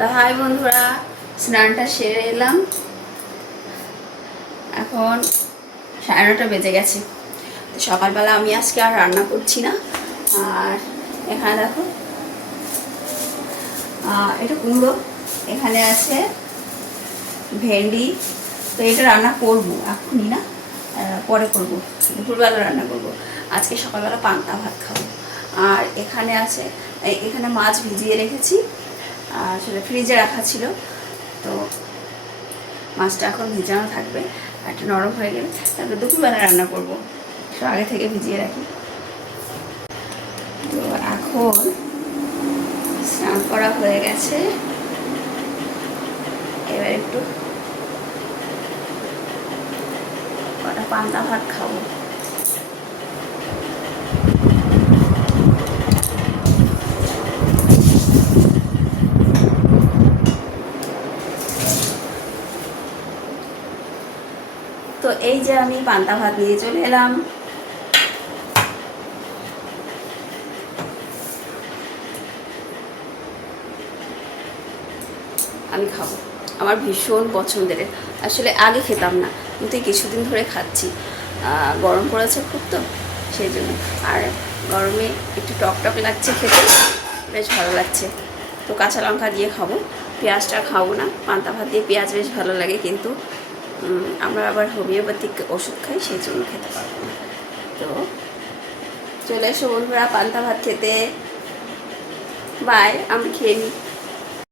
তা হাই বন্ধুরা, স্নানটা সেরে এলাম। এখন 9:30 বেজে গেছে। সকালবেলা আমি আজকে আর রান্না করছি না। আর এখানে দেখো, এটা কুমড়ো, এখানে আছে ভেন্ডি। তো এটা রান্না করবো এখনই না, পরে করবো, দুপুরবেলা রান্না করব। আজকে সকালবেলা পান্তা ভাত খাবো। আর এখানে আছে, এখানে মাছ ভিজিয়ে রেখেছি, আসলে ফ্রিজে রাখা ছিল। তো মাছটা এখন ভিজানো থাকবে, একটু নরম হয়ে গেলে তারপরে দুপুরবেলা রান্না করবো। তো আগে থেকে ভিজিয়ে রাখি। তো এখন স্নান করা হয়ে গেছে, এবার একটু কটা পান্তা ভাত খাবো। তো এই যে আমি পান্তা ভাত নিয়ে চলে এলাম। আমি খাবো, আমার ভীষণ পছন্দের। আসলে আগে খেতাম না, কিন্তু কিছুদিন ধরে খাচ্ছি। গরম পড়েছে খুব, তো সেই জন্য। আর গরমে একটু টক টক লাগছে খেতে, বেশ ভালো লাগছে। তো কাঁচা লঙ্কা দিয়ে খাবো, পেঁয়াজটা খাবো না। পান্তা ভাত দিয়ে পেঁয়াজ বেশ ভালো লাগে, কিন্তু আমরা আবার হোমিওপ্যাথিক ওষুধ খাই, সেই জন্য খেতে পারবো না। তো চলে এসো বন্ধুরা পান্তা ভাত খেতে। বাই, আমরা খেয়ে নিই।